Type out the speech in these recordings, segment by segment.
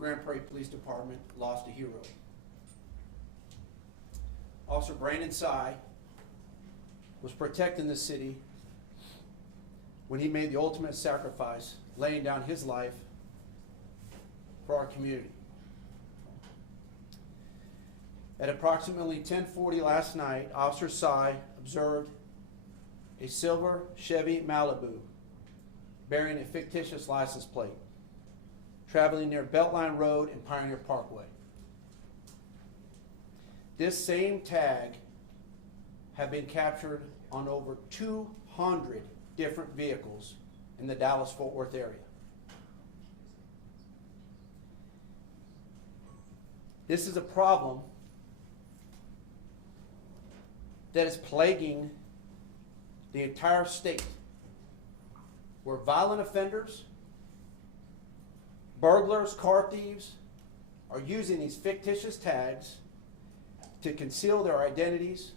Grand Prairie Police Department lost a hero. Officer Brandon Tsai was protecting the city when he made the ultimate sacrifice, laying down his life for our community. At approximately 10:40 last night, Officer Tsai observed a silver Chevy Malibu bearing a fictitious license plate traveling near Beltline Road and Pioneer Parkway. This same tag had been captured on over 200 different vehicles in the Dallas-Fort Worth area. This is a problem that is plaguing the entire state, where violent offenders, burglars, car thieves are using these fictitious tags to conceal their identities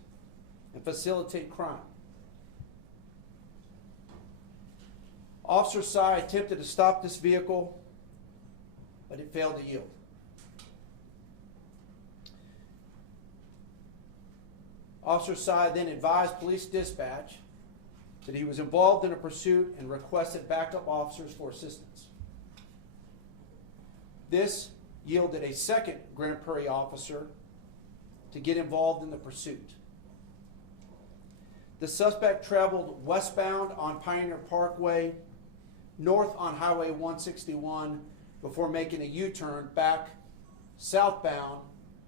and facilitate crime. Officer Tsai attempted to stop this vehicle, but it failed to yield. Officer Tsai then advised police dispatch that he was involved in a pursuit and requested backup officers for assistance. This yielded a second Grand Prairie officer to get involved in the pursuit. The suspect traveled westbound on Pioneer Parkway, north on Highway 161, before making a U-turn back southbound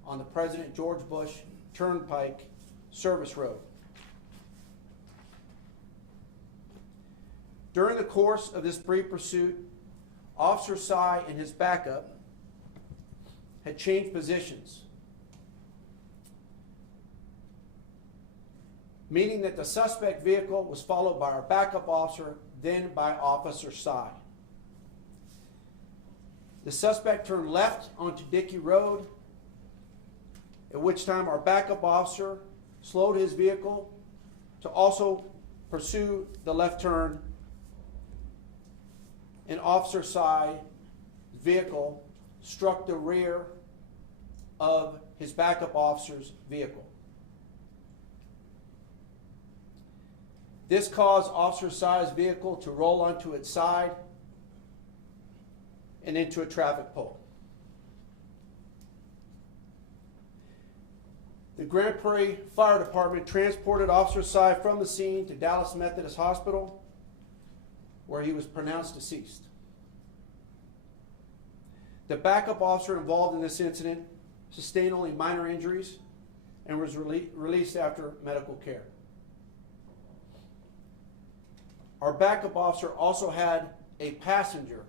on the President George Bush Turnpike Service Road. During the course of this brief pursuit, Officer Tsai and his backup had changed positions, meaning that the suspect vehicle was followed by our backup officer, then by Officer Tsai. The suspect turned left onto Dickey Road, at which time our backup officer slowed his vehicle to also pursue the left turn, and Officer Tsai's vehicle struck the rear of his backup officer's vehicle. This caused Officer Tsai's vehicle to roll onto its side and into a traffic pole. The Grand Prairie Fire Department transported Officer Tsai from the scene to Dallas Methodist Hospital, where he was pronounced deceased. The backup officer involved in this incident sustained only minor injuries and was released after medical care. Our backup officer also had a passenger,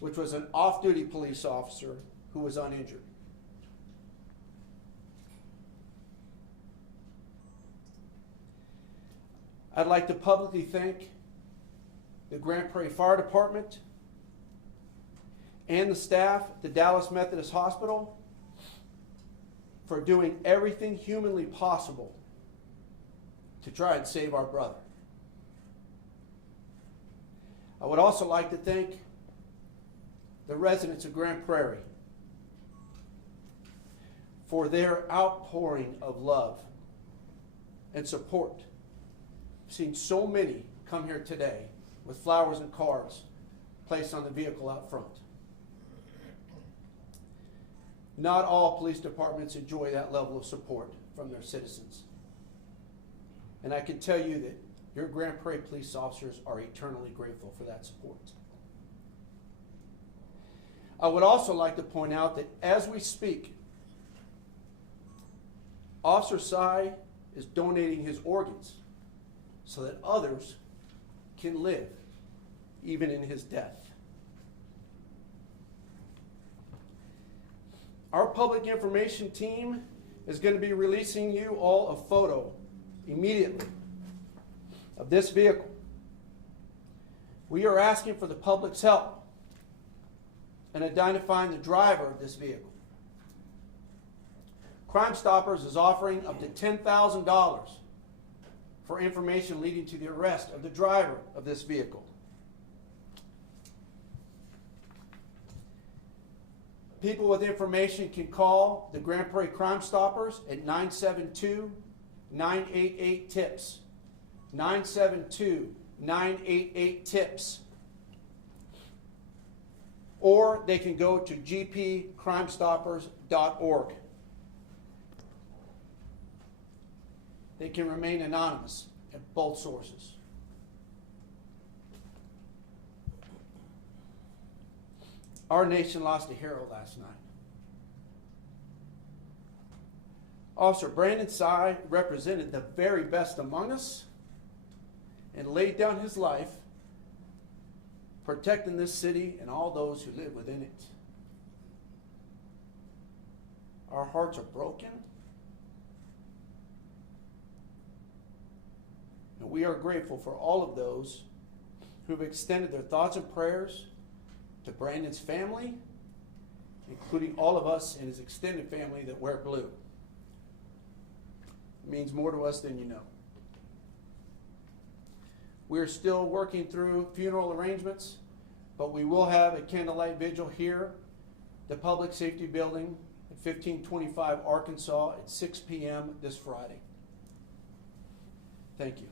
which was an off-duty police officer who was uninjured. I'd like to publicly thank the Grand Prairie Fire Department and the staff at the Dallas Methodist Hospital for doing everything humanly possible to try and save our brother. I would also like to thank the residents of Grand Prairie for their outpouring of love and support. I've seen so many come here today with flowers and cards placed on the vehicle out front. Not all police departments enjoy that level of support from their citizens. And I can tell you that your Grand Prairie police officers are eternally grateful for that support. I would also like to point out that as we speak, Officer Tsai is donating his organs so that others can live even in his death. Our public information team is going to be releasing you all a photo immediately of this vehicle. We are asking for the public's help in identifying the driver of this vehicle. Crime Stoppers is offering up to $10,000 for information leading to the arrest of the driver of this vehicle. People with information can call the Grand Prairie Crime Stoppers at 972-988-TIPS. 972-988-TIPS. Or they can go to gpcrimestoppers.org. They can remain anonymous at both sources. Our nation lost a hero last night. Officer Brandon Tsai represented the very best among us and laid down his life protecting this city and all those who live within it. Our hearts are broken, and we are grateful for all of those who have extended their thoughts and prayers to Brandon's family, including all of us in his extended family that wear blue. It means more to us than you know. We're still working through funeral arrangements, but we will have a candlelight vigil here, the Public Safety Building at 1525 Arkansas at 6 p.m. this Friday. Thank you.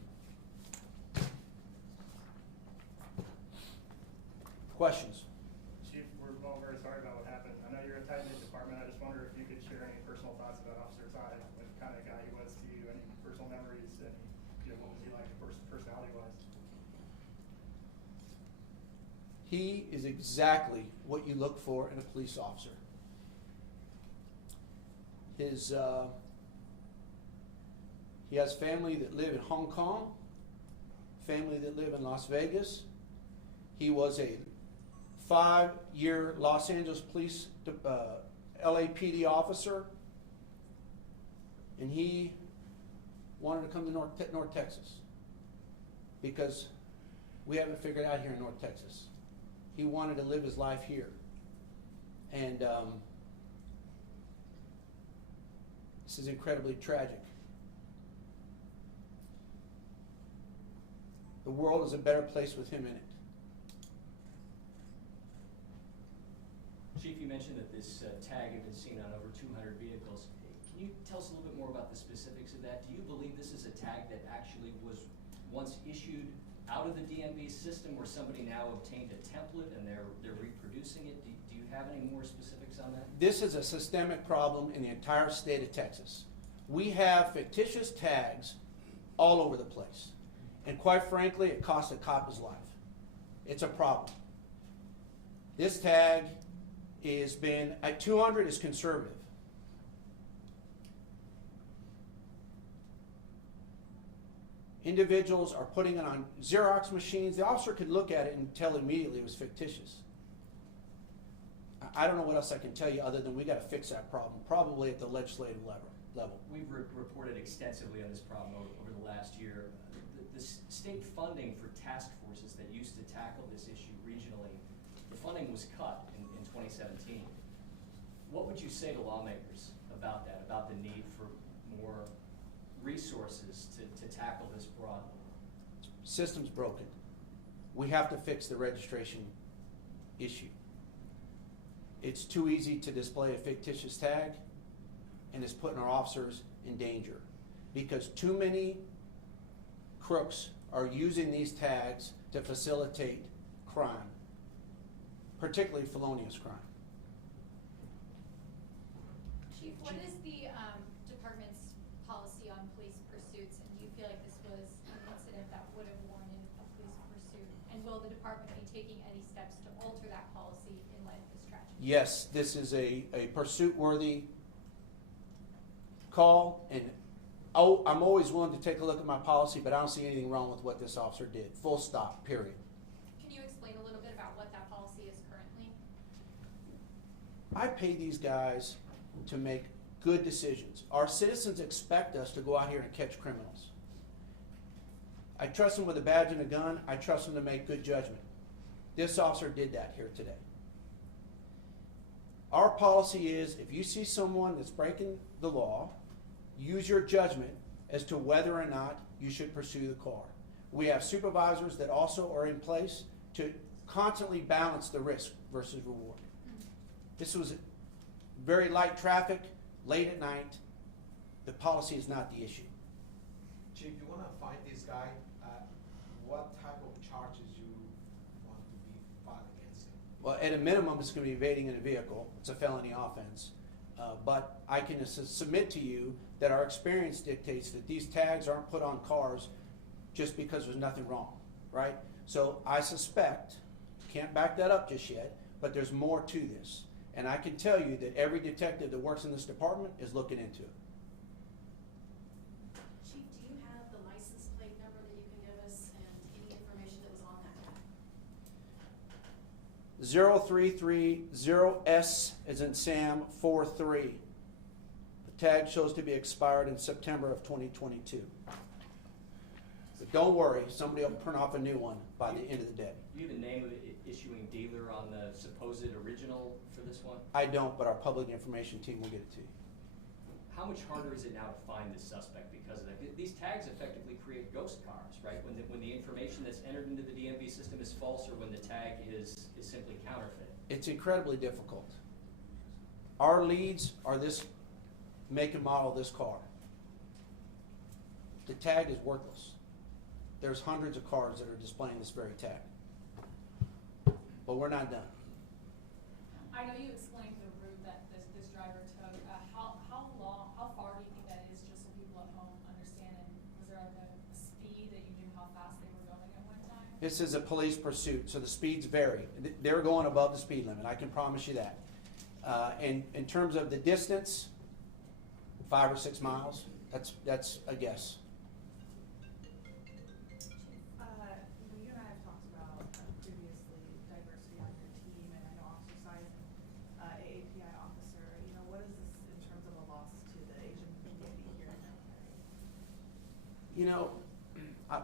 Questions? Chief, we're all very sorry about what happened. I know you're a tight-knit department. I just wonder if you could share any personal thoughts about Officer Tsai, what kind of guy he was to you, any personal memories, and what was he like personality-wise? He is exactly what you look for in a police officer. He has family that live in Hong Kong, family that live in Las Vegas. He was a 5-year Los Angeles Police LAPD officer, and he wanted to come to North Texas because we haven't figured out here in North Texas. He wanted to live his life here, and this is incredibly tragic. The world is a better place with him in it. Chief, you mentioned that this tag had been seen on over 200 vehicles. Can you tell us a little bit more about the specifics of that? Do you believe this is a tag that actually was once issued out of the DMV system, where somebody now obtained a template and they're reproducing it? Do you have any more specifics on that? This is a systemic problem in the entire state of Texas. We have fictitious tags all over the place. And quite frankly, it costs a cop his life. It's a problem. This tag is been, at 200 is conservative. Individuals are putting it on Xerox machines. The officer could look at it and tell immediately it was fictitious. I don't know what else I can tell you other than we got to fix that problem, probably at the legislative level. We've reported extensively on this problem over the last year. The state funding for task forces that used to tackle this issue regionally, the funding was cut in 2017. What would you say to lawmakers about that, about the need for more resources to tackle this broadly? System's broken. We have to fix the registration issue. It's too easy to display a fictitious tag, and it's putting our officers in danger because too many crooks are using these tags to facilitate crime, particularly felonious crime. Chief, what is the department's policy on police pursuits, and do you feel like this was an incident that would have warranted a police pursuit? And will the department be taking any steps to alter that policy in light of this tragedy? Yes, this is a pursuit-worthy call, and I'm always willing to take a look at my policy, but I don't see anything wrong with what this officer did. Full stop, period. Can you explain a little bit about what that policy is currently? I pay these guys to make good decisions. Our citizens expect us to go out here and catch criminals. I trust them with a badge and a gun. I trust them to make good judgment. This officer did that here today. Our policy is if you see someone that's breaking the law, use your judgment as to whether or not you should pursue the car. We have supervisors that also are in place to constantly balance the risk versus reward. This was very light traffic, late at night, the policy is not the issue. Chief, you wanna find this guy, what type of charges you want to be filed against him? Well, at a minimum, it's gonna be evading in a vehicle. It's a felony offense. But I can submit to you that our experience dictates that these tags aren't put on cars just because there's nothing wrong, right? So I suspect, can't back that up just yet, but there's more to this. And I can tell you that every detective that works in this department is looking into it. Chief, do you have the license plate number that you can give us and any information that was on that tag? 0330S as in Sam 43. The tag shows to be expired in September of 2022. But don't worry, somebody will print off a new one by the end of the day. Do you have a name of the issuing dealer on the supposed original for this one? I don't, but our public information team will get it to you. How much harder is it now to find this suspect because of that? These tags effectively create ghost cars, right? When the information that's entered into the DMV system is false or when the tag is simply counterfeit. It's incredibly difficult. Our leads are this make and model of this car. The tag is worthless. There's hundreds of cars that are displaying this very tag. But we're not done. I know you explained the route that this driver took. How far do you think that is, just so people at home understand? And was there like a speed that you knew how fast they were going at one time? This is a police pursuit, so the speeds vary. They're going above the speed limit, I can promise you that. And in terms of the distance, 5 or 6 miles, that's a guess. You and I have talked about previously diversity on your team, and I know Officer Tsai is an AAPI officer. You know, what is this in terms of a loss to the Asian community here in Grand Prairie? You know,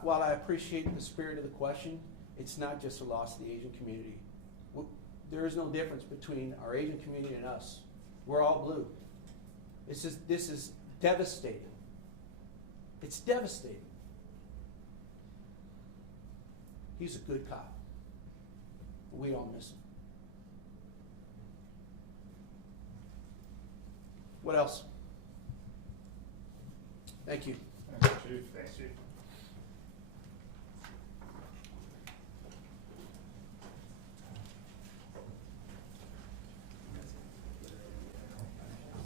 while I appreciate the spirit of the question, it's not just a loss to the Asian community. There is no difference between our Asian community and us. We're all blue. This is devastating. It's devastating. He's a good cop. We all miss him. What else? Thank you. Thanks, Chief. Thanks, Chief.